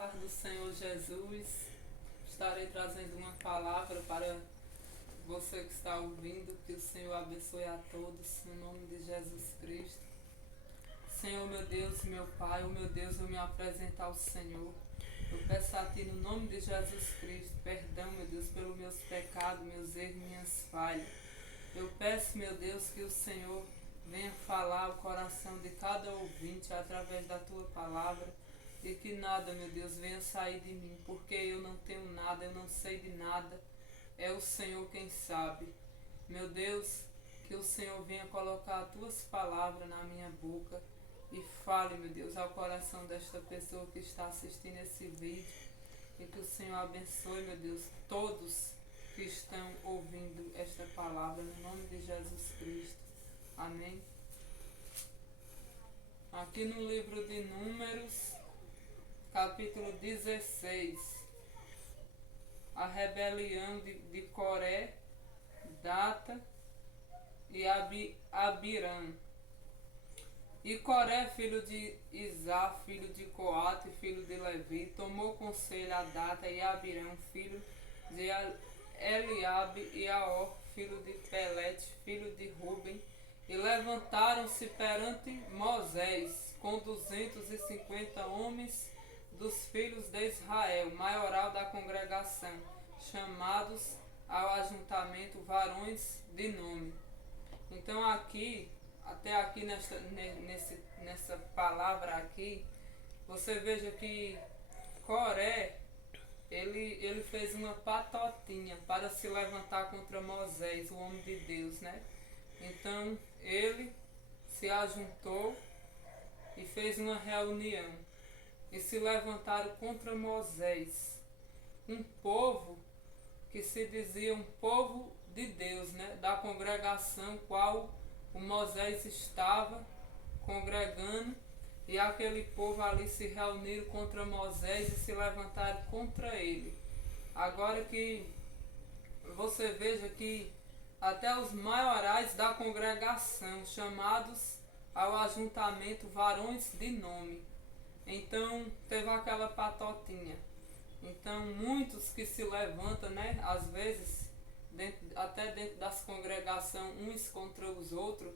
paz do Senhor Jesus. Estarei trazendo uma palavra para você que está ouvindo. Que o Senhor abençoe a todos, no nome de Jesus Cristo. Senhor, meu Deus, meu Pai, meu Deus, eu me apresento ao Senhor. Eu peço a Ti, no nome de Jesus Cristo, perdão, meu Deus, pelos meus pecados, meus erros, minhas falhas. Eu peço, meu Deus, que o Senhor venha falar ao coração de cada ouvinte através da Tua palavra. E que nada, meu Deus, venha sair de mim, porque eu não tenho nada, eu não sei de nada. É o Senhor quem sabe. Meu Deus, que o Senhor venha colocar as Tuas palavras na minha boca e fale, meu Deus, ao coração desta pessoa que está assistindo esse vídeo. E que o Senhor abençoe, meu Deus, todos que estão ouvindo esta palavra, no nome de Jesus Cristo. Amém. Aqui no livro de Números, capítulo 16, a rebelião de Coré, Data e Abirã. E Coré, filho de Izá, filho de Coate, filho de Levi, tomou conselho a Data e a Abirã, filho de Eliabe, e Aor, filho de Pelete, filho de Ruben, e levantaram-se perante Moisés com 250 homens dos filhos de Israel, maioral da congregação, chamados ao ajuntamento varões de nome. Então aqui, até aqui nessa palavra aqui, você veja que Coré, ele fez uma patotinha para se levantar contra Moisés, o homem de Deus, né? Então ele se ajuntou e fez uma reunião e se levantaram contra Moisés, um povo que se dizia um povo de Deus, né? Da congregação qual o Moisés estava congregando, e aquele povo ali se reuniram contra Moisés e se levantaram contra ele. Agora que você veja que até os maiorais da congregação, chamados ao ajuntamento varões de nome. Então teve aquela patotinha. Então muitos que se levantam, né, às vezes, até dentro das congregações, uns contra os outros,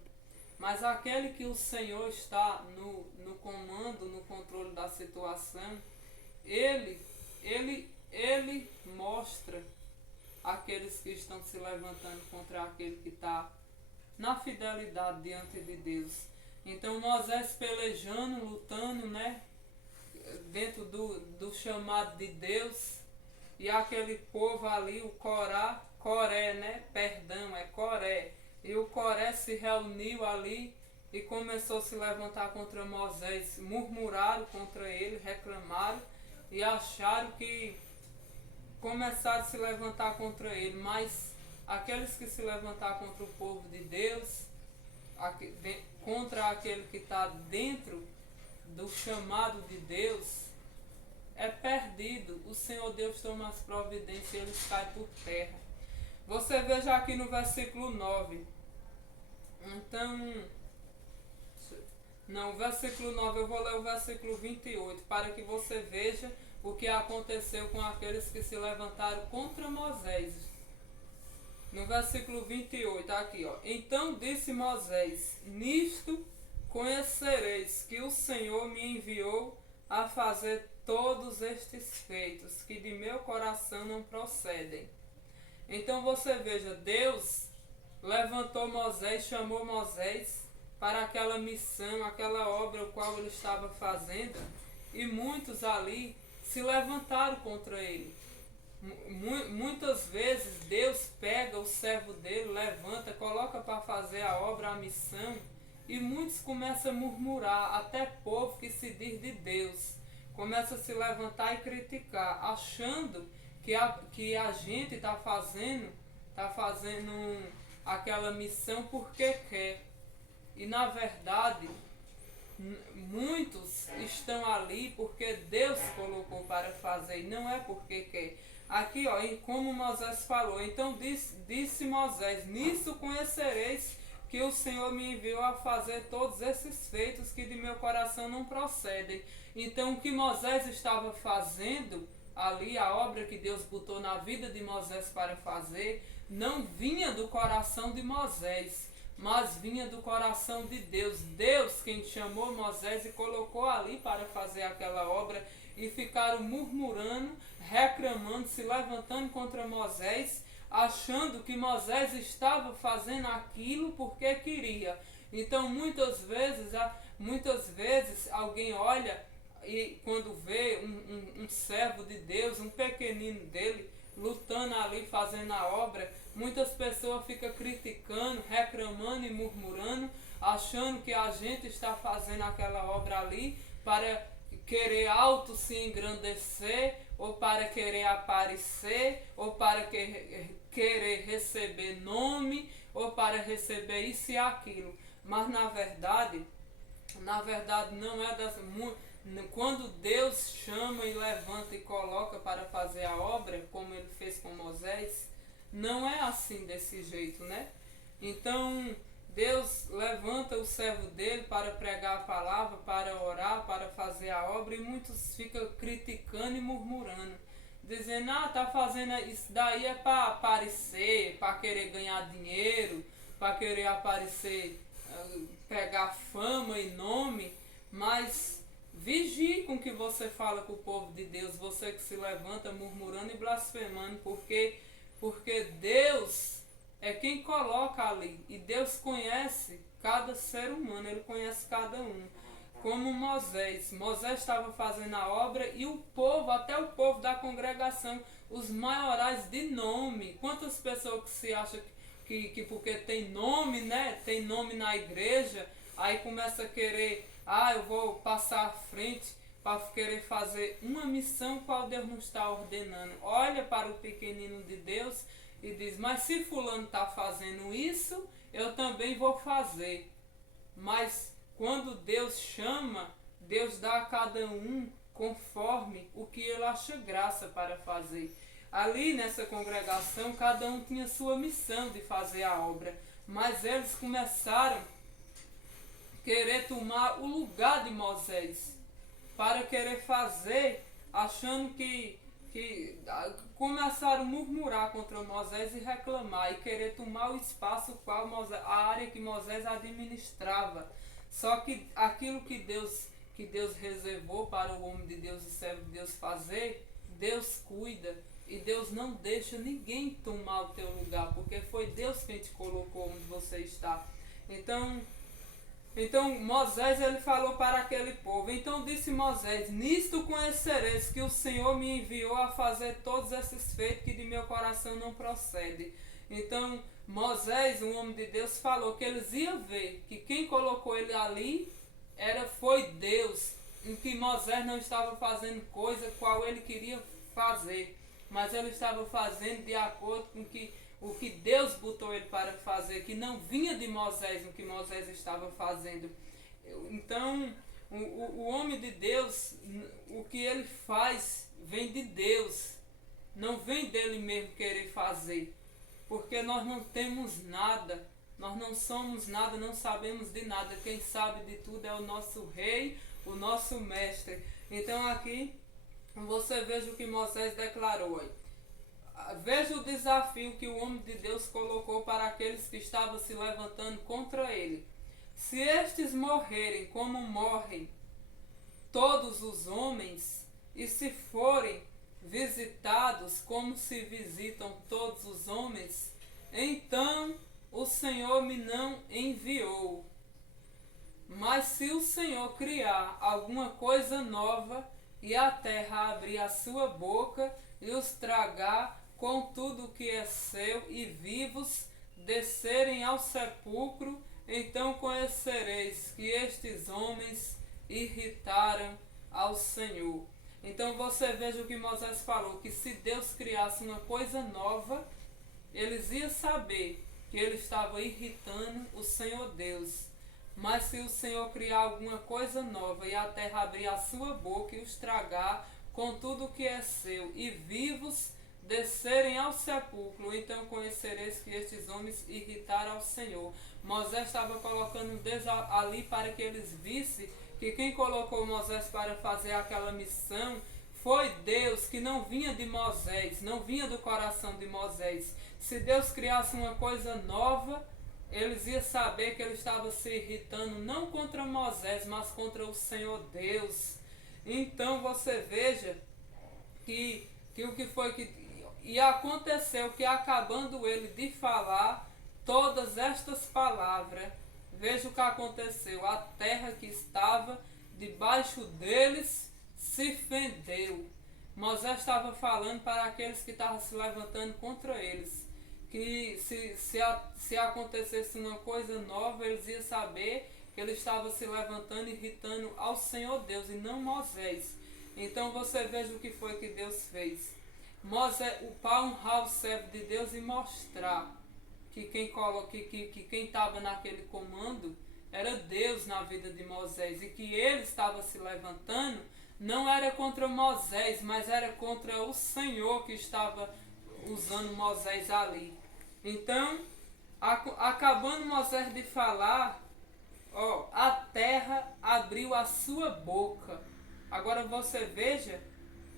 mas aquele que o Senhor está no comando, no controle da situação, ele mostra aqueles que estão se levantando contra aquele que está na fidelidade diante de Deus. Então Moisés pelejando, lutando, né, dentro do chamado de Deus, e aquele povo ali, o Coré, né, perdão, é Coré, e o Coré se reuniu ali e começou a se levantar contra Moisés, murmuraram contra ele, reclamaram e acharam que começaram a se levantar contra ele, mas aqueles que se levantar contra o povo de Deus, contra aquele que está dentro do chamado de Deus, é perdido. O Senhor Deus toma as providências e eles caem por terra. Você veja aqui no versículo 9. Então, não, o versículo 9, eu vou ler o versículo 28, para que você veja o que aconteceu com aqueles que se levantaram contra Moisés. No versículo 28, aqui, ó. Então disse Moisés: nisto conhecereis que o Senhor me enviou a fazer todos estes feitos, que de meu coração não procedem. Então você veja, Deus levantou Moisés, chamou Moisés para aquela missão, aquela obra o qual ele estava fazendo, e muitos ali se levantaram contra ele. Muitas vezes Deus pega o servo dele, levanta, coloca para fazer a obra, a missão, e muitos começam a murmurar, até povo que se diz de Deus começa a se levantar e criticar, achando que a gente está fazendo aquela missão porque quer. E na verdade, muitos estão ali porque Deus colocou para fazer, e não é porque quer. Aqui, ó, como Moisés falou, então disse Moisés: nisso conhecereis que o Senhor me enviou a fazer todos esses feitos que de meu coração não procedem. Então o que Moisés estava fazendo ali, a obra que Deus botou na vida de Moisés para fazer, não vinha do coração de Moisés, mas vinha do coração de Deus. Deus quem chamou Moisés e colocou ali para fazer aquela obra, e ficaram murmurando, reclamando, se levantando contra Moisés, achando que Moisés estava fazendo aquilo porque queria. Então muitas vezes alguém olha e quando vê um servo de Deus, um pequenino dele, lutando ali, fazendo a obra, muitas pessoas ficam criticando, reclamando e murmurando, achando que a gente está fazendo aquela obra ali para querer auto se engrandecer, ou para querer aparecer, ou para querer receber nome, ou para receber isso e aquilo. Mas na verdade não é das... Quando Deus chama e levanta e coloca para fazer a obra, como ele fez com Moisés, não é assim desse jeito, né? Então Deus levanta o servo dele para pregar a palavra, para orar, para fazer a obra, e muitos ficam criticando e murmurando, dizendo, tá fazendo isso daí é para aparecer, para querer ganhar dinheiro, para querer aparecer, pegar fama e nome. Mas vigie com o que você fala com o povo de Deus, você que se levanta murmurando e blasfemando, porque Deus é quem coloca ali, e Deus conhece cada ser humano, ele conhece cada um. Como Moisés estava fazendo a obra, e o povo, até o povo da congregação, os maiorais de nome, quantas pessoas que se acham que porque tem nome, né, tem nome na igreja, aí começa a querer, eu vou passar à frente para querer fazer uma missão qual Deus não está ordenando. Olha para o pequenino de Deus e diz, mas se fulano está fazendo isso, eu também vou fazer. Mas quando Deus chama, Deus dá a cada um conforme o que ele acha graça para fazer. Ali nessa congregação, cada um tinha sua missão de fazer a obra, mas eles começaram a querer tomar o lugar de Moisés, para querer fazer, achando que começaram a murmurar contra Moisés e reclamar, e querer tomar o espaço qual a área que Moisés administrava. Só que aquilo que Deus reservou para o homem de Deus e servo de Deus fazer, Deus cuida, e Deus não deixa ninguém tomar o teu lugar, porque foi Deus quem te colocou onde você está. Então Moisés ele falou para aquele povo, então disse Moisés, nisto conhecereis que o Senhor me enviou a fazer todos esses feitos que de meu coração não procede. Então Moisés, um homem de Deus, falou que eles iam ver que quem colocou ele ali foi Deus, em que Moisés não estava fazendo coisa qual ele queria fazer, mas ele estava fazendo de acordo com o que Deus botou ele para fazer, que não vinha de Moisés, o que Moisés estava fazendo. Então, o homem de Deus, o que ele faz, vem de Deus, não vem dele mesmo querer fazer, porque nós não temos nada, nós não somos nada, não sabemos de nada, quem sabe de tudo é o nosso rei, o nosso mestre. Então aqui, você veja o que Moisés declarou aí. Veja o desafio que o homem de Deus colocou para aqueles que estavam se levantando contra ele. Se estes morrerem como morrem todos os homens, e se forem visitados como se visitam todos os homens, então o Senhor me não enviou. Mas se o Senhor criar alguma coisa nova, e a terra abrir a sua boca e os tragar com tudo que é seu, e vivos descerem ao sepulcro, então conhecereis que estes homens irritaram ao Senhor. Então você veja o que Moisés falou, que se Deus criasse uma coisa nova, eles iam saber que ele estava irritando o Senhor Deus. Mas se o Senhor criar alguma coisa nova, e a terra abrir a sua boca e os tragar com tudo que é seu, e vivos descerem ao sepulcro, então conhecereis que estes homens irritaram ao Senhor. Moisés estava colocando um Deus ali para que eles vissem que quem colocou Moisés para fazer aquela missão foi Deus, que não vinha de Moisés, não vinha do coração de Moisés. Se Deus criasse uma coisa nova, eles iam saber que ele estava se irritando não contra Moisés, mas contra o Senhor Deus. Então você veja que o que foi que... E aconteceu que, acabando ele de falar todas estas palavras, veja o que aconteceu. A terra que estava debaixo deles se fendeu. Moisés estava falando para aqueles que estavam se levantando contra eles, que se acontecesse uma coisa nova, eles iam saber que ele estava se levantando, irritando ao Senhor Deus e não Moisés. Então você veja o que foi que Deus fez. Moisés, para honrar o servo de Deus e mostrar que quem estava naquele comando era Deus na vida de Moisés, e que ele estava se levantando não era contra Moisés, mas era contra o Senhor que estava usando Moisés ali. Então, acabando Moisés de falar, a terra abriu a sua boca. Agora você veja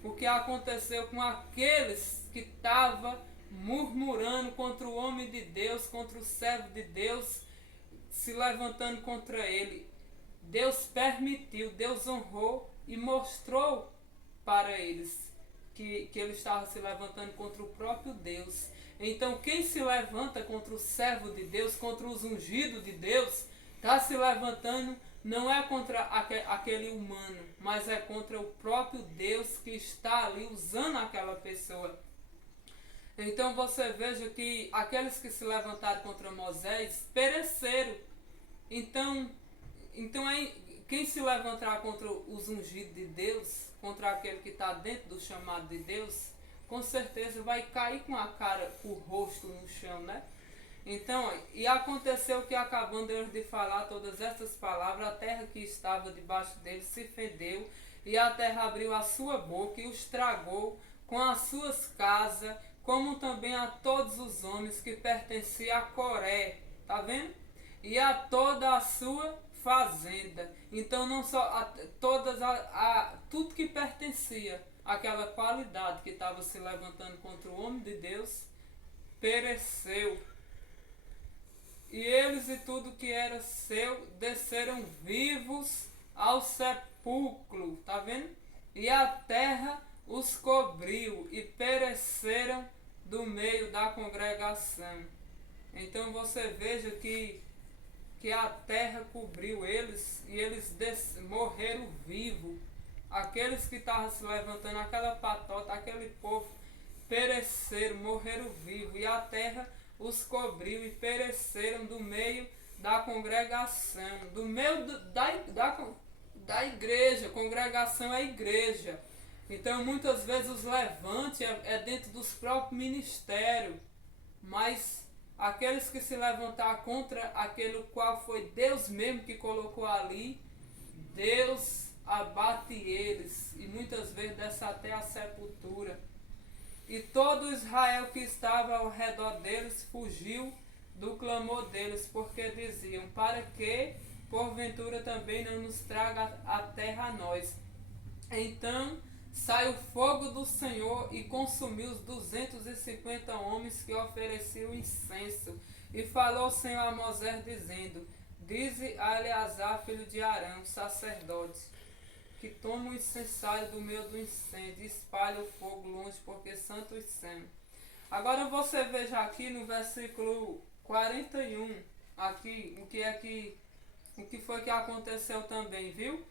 o que aconteceu com aqueles que estavam murmurando contra o homem de Deus, contra o servo de Deus, se levantando contra ele. Deus permitiu, Deus honrou e mostrou para eles que ele estava se levantando contra o próprio Deus. Então quem se levanta contra o servo de Deus, contra os ungidos de Deus, está se levantando não é contra aquele humano, mas é contra o próprio Deus que está ali usando aquela pessoa. Então você veja que aqueles que se levantaram contra Moisés pereceram. Então quem se levantar contra os ungidos de Deus, contra aquele que está dentro do chamado de Deus, com certeza vai cair com a cara, com o rosto no chão, né? Então, e aconteceu que, acabando eles de falar todas estas palavras, a terra que estava debaixo deles se fendeu, e a terra abriu a sua boca e os tragou com as suas casas, como também a todos os homens que pertenciam a Coré, tá vendo? E a toda a sua fazenda. Então não só tudo que pertencia àquela qualidade que estava se levantando contra o homem de Deus, pereceu. E eles e tudo que era seu desceram vivos ao sepulcro, tá vendo? E a terra os cobriu e pereceram do meio da congregação. Então você veja que a terra cobriu eles e eles morreram vivos. Aqueles que estavam se levantando, aquela patota, aquele povo, pereceram, morreram vivos, e a terra os cobriu e pereceram do meio da congregação, do meio da igreja. Congregação é igreja. Então muitas vezes os levantes é dentro dos próprios ministérios, mas aqueles que se levantar contra aquele qual foi Deus mesmo que colocou ali, Deus abate eles, e muitas vezes desce até a sepultura. E todo Israel que estava ao redor deles fugiu do clamor deles, porque diziam: para que porventura também não nos traga a terra a nós? Então saiu o fogo do Senhor e consumiu os 250 homens que ofereciam incenso. E falou o Senhor a Moisés, dizendo: dize a Eleazar, filho de Arão, sacerdote, que toma o incensário do meio do incêndio e espalha o fogo longe, porque santo os são. Agora você veja aqui no versículo 41, aqui, o que foi que aconteceu também, viu?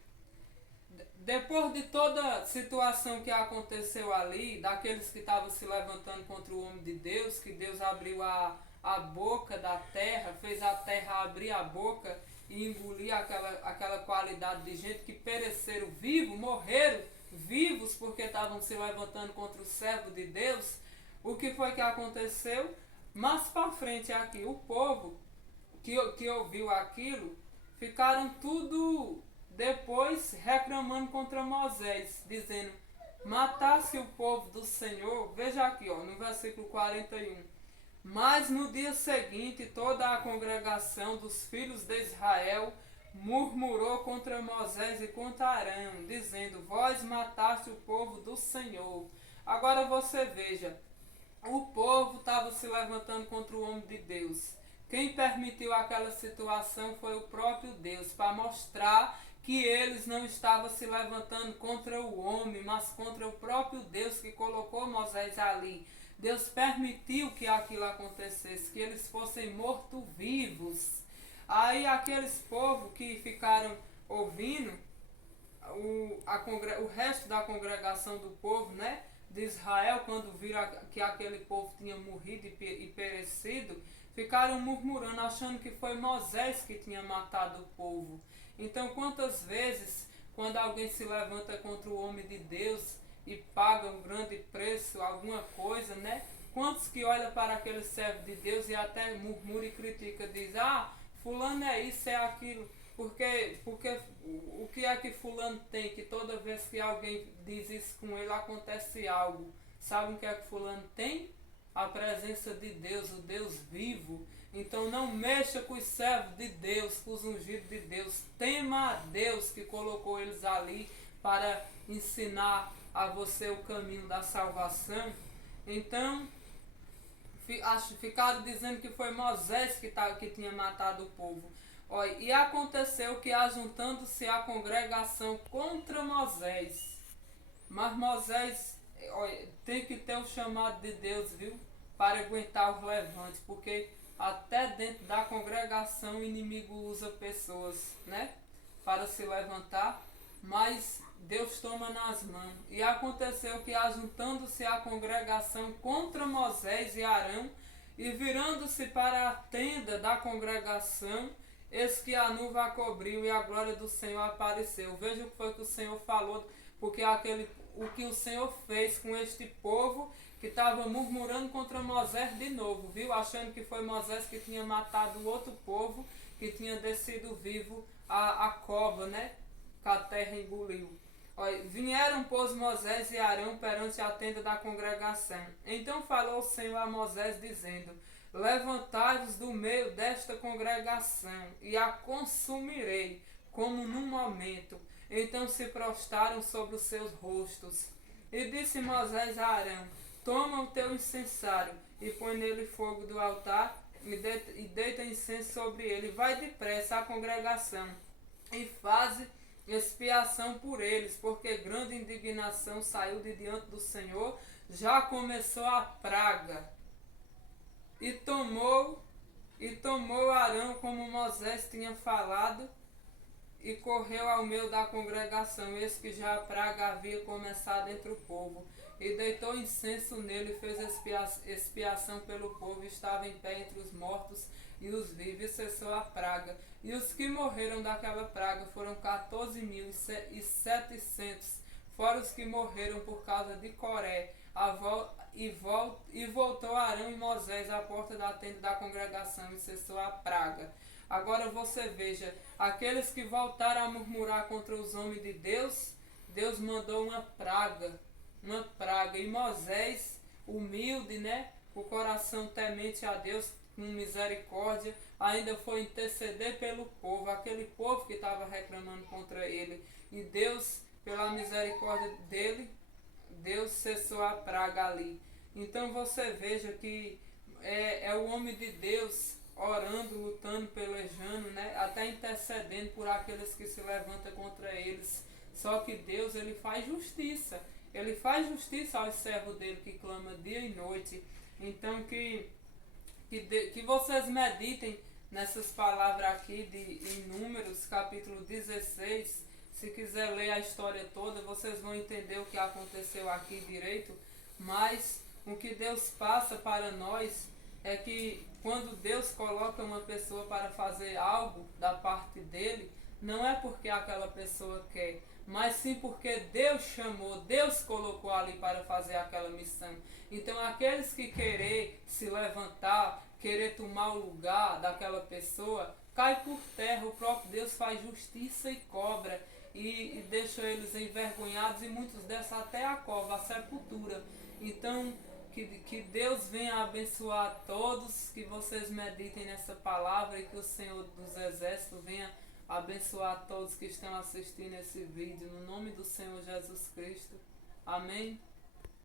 Depois de toda a situação que aconteceu ali, daqueles que estavam se levantando contra o homem de Deus, que Deus abriu a boca da terra, fez a terra abrir a boca e engolir aquela qualidade de gente que pereceram vivos, morreram vivos porque estavam se levantando contra o servo de Deus. O que foi que aconteceu? Mais para frente aqui, o povo que ouviu aquilo, ficaram tudo depois reclamando contra Moisés, dizendo: matasse o povo do Senhor, veja aqui, ó, no versículo 41. Mas no dia seguinte, toda a congregação dos filhos de Israel murmurou contra Moisés e contra Arão, dizendo: Vós mataste o povo do Senhor. Agora você veja, o povo estava se levantando contra o homem de Deus. Quem permitiu aquela situação foi o próprio Deus, para mostrar que eles não estavam se levantando contra o homem, mas contra o próprio Deus que colocou Moisés ali. Deus permitiu que aquilo acontecesse, que eles fossem mortos-vivos. Aí aqueles povos que ficaram ouvindo, o resto da congregação do povo, né, de Israel, quando viram que aquele povo tinha morrido e perecido, ficaram murmurando, achando que foi Moisés que tinha matado o povo. Então, quantas vezes, quando alguém se levanta contra o homem de Deus e paga um grande preço, alguma coisa, né? Quantos que olham para aquele servo de Deus e até murmura e critica, diz: fulano é isso, é aquilo. Porque o que é que fulano tem, que toda vez que alguém diz isso com ele acontece algo? Sabe o que é que fulano tem? A presença de Deus, o Deus vivo. Então não mexa com os servos de Deus, com os ungidos de Deus. Tema a Deus que colocou eles ali para ensinar a você o caminho da salvação. Então ficaram dizendo que foi Moisés que tinha matado o povo. Olha, e aconteceu que, ajuntando-se a congregação contra Moisés, mas Moisés, olha, tem que ter o chamado de Deus, viu? Para aguentar os levantes, porque até dentro da congregação o inimigo usa pessoas, né? Para se levantar, mas Deus toma nas mãos. E aconteceu que, ajuntando-se a congregação contra Moisés e Arão, e virando-se para a tenda da congregação, eis que a nuvem a cobriu e a glória do Senhor apareceu. Veja o que foi que o Senhor falou, porque o que o Senhor fez com este povo que estava murmurando contra Moisés de novo, viu? Achando que foi Moisés que tinha matado o outro povo, que tinha descido vivo a cova, né? Que a terra engoliu. Olha, vieram, pois, Moisés e Arão perante a tenda da congregação. Então falou o Senhor a Moisés, dizendo: Levantai-vos do meio desta congregação, e a consumirei, como num momento. Então se prostraram sobre os seus rostos. E disse Moisés a Arão: Toma o teu incensário, e põe nele fogo do altar, e deita incenso sobre ele. Vai depressa à congregação, e faze expiação por eles, porque grande indignação saiu de diante do Senhor, já começou a praga. E tomou Arão como Moisés tinha falado, e correu ao meio da congregação, eis que já a praga havia começado entre o povo. E deitou incenso nele, e fez expiação pelo povo, e estava em pé entre os mortos e os vivos, e cessou a praga. E os que morreram daquela praga foram 14.700, fora os que morreram por causa de Coré. E voltou Arão e Moisés à porta da tenda da congregação, e cessou a praga. Agora você veja, aqueles que voltaram a murmurar contra os homens de Deus, Deus mandou uma praga. E Moisés, humilde, né? O coração temente a Deus, com misericórdia, ainda foi interceder pelo povo, aquele povo que estava reclamando contra ele. E Deus, pela misericórdia dele, Deus cessou a praga ali. Então você veja que é o homem de Deus orando, lutando, pelejando, né? Até intercedendo por aqueles que se levantam contra eles. Só que Deus, ele faz justiça. Ele faz justiça aos servos dele que clamam dia e noite. Então que vocês meditem nessas palavras aqui em Números, capítulo 16. Se quiser ler a história toda, vocês vão entender o que aconteceu aqui direito. Mas o que Deus passa para nós é que quando Deus coloca uma pessoa para fazer algo da parte dele, não é porque aquela pessoa quer, mas sim porque Deus chamou, Deus colocou ali para fazer aquela missão. Então aqueles que querer se levantar, querer tomar o lugar daquela pessoa, cai por terra. O próprio Deus faz justiça e cobra. e deixou eles envergonhados e muitos descem até a cova, a sepultura. Então, que Deus venha abençoar todos, que vocês meditem nessa palavra e que o Senhor dos Exércitos venha abençoar todos que estão assistindo esse vídeo, no nome do Senhor Jesus Cristo. Amém.